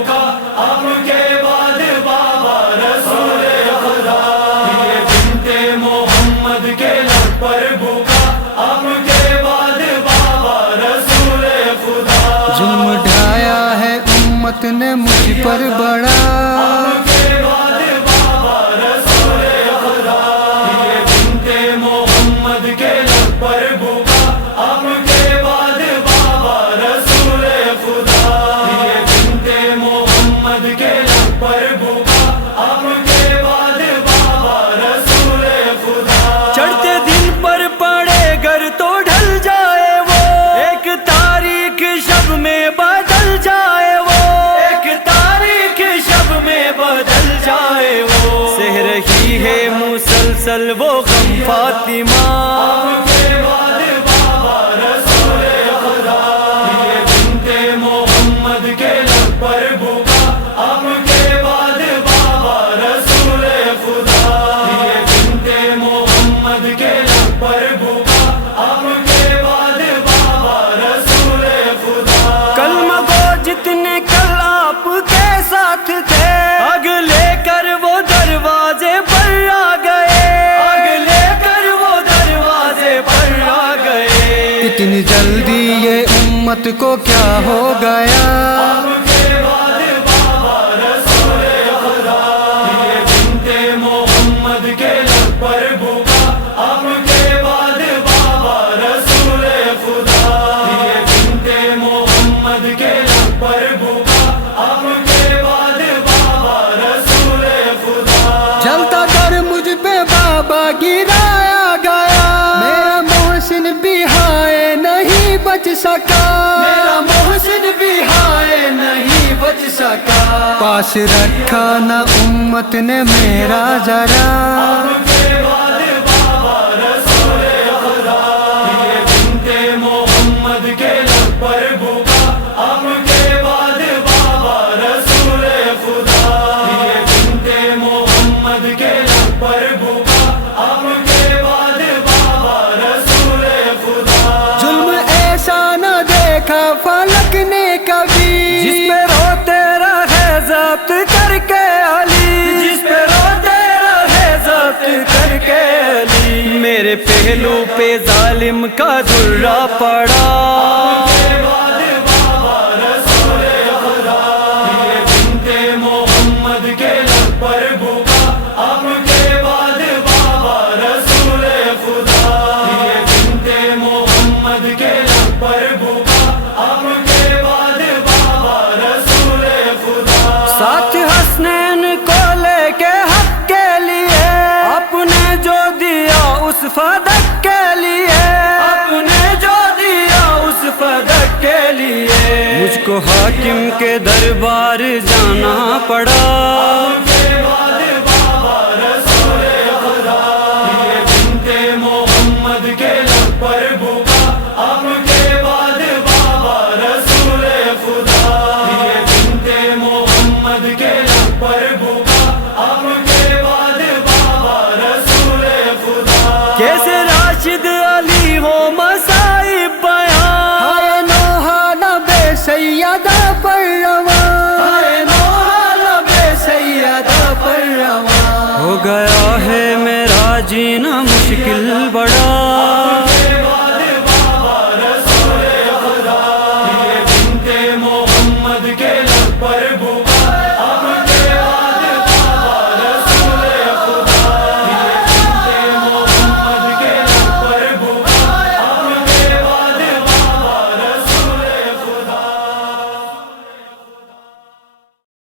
भूखा आपके बाद बाबा रसूल खुदा। ये बिनते मोहम्मद के लब पर भूखा आपके बाद बाबा रसूल खुदा। जुल्म ढाया है उम्मत ने मुझ पर बड़ा, आपके बाद बाबा रसूल खुदा। ये बिनते मोहम्मद के लब पर भूखा आपके बाद बाबा रसूल खुदा। ये बिनते मोहम्मद के लब पर भूखा आपके बाद बाबा रसूल खुदा। चढ़ते दिन पर पड़े गर तो ढल जाए वो, एक तारीख शब में बदल जाए वो, एक तारीख शब में बदल जाए वो। सह रही है मुसलसल वो गम फातिमा, आपके बाद बाबा रसूल खुदा। ये बिनते मोहम्मद के लब पर भूखा आपके बाद बाबा रसूल खुदा। ये बिनते मोहम्मद के लब पर भूखा आपके बाद बाबा रसूल खुदा। कलमा को जितने कल आपके साथ थे, आग लेकर वो दरवाजे पर आ गए, आग लेकर वो दरवाजे पर आ गए। इतनी जल्दी ये उम्मत को क्या हो गया, आपके बाद बाबा रसूल खुदा। ये बिनते मोहम्मद के लब पर भूखा आपके बाद बाबा रसूल खुदा। ये बिनते मोहम्मद के लब पर भूखा आपके बाद बाबा रसूल खुदा। जलता कर मुझ पे बाबा गिराया गया, मेरा मोहसिन भी हाय नहीं बच सका, मेरा मोहसिन भी हाय नहीं बच सका। पास रखा न उम्मत ने मेरा जरा, आपके बाद बाबा रसूल खुदा। ये बिनते मोहम्मद के लब पर भूखा आपके बाद बाबा रसूल खुदा। ये बिनते मोहम्मद के लब पर भूखा आपके बाद बाबा रसूल खुदा। जुल्म ऐसा न देखा फलक ने कभी, जिस पे रोते रहे जब्त करके अली, जिस पे रोते रहे जब्त करके अली। मेरे पहलू पे जालिम का दुर्रा पड़ा, आपके बाद बाबा रसूल खुदा। ये बिनते मोहम्मद के लब पर भूखा आपके बाद बाबा रसूल खुदा। ये बिनते मोहम्मद के लब पर भूखा आपके बाद बाबा रसूल खुदा। साथ हसनैन को लेके हक के लिए, अपने जो दिया उस फदक के लिए, अपने जो दिया उस फदक के लिए। मुझको हाकिम के दरबार जाना पड़ा,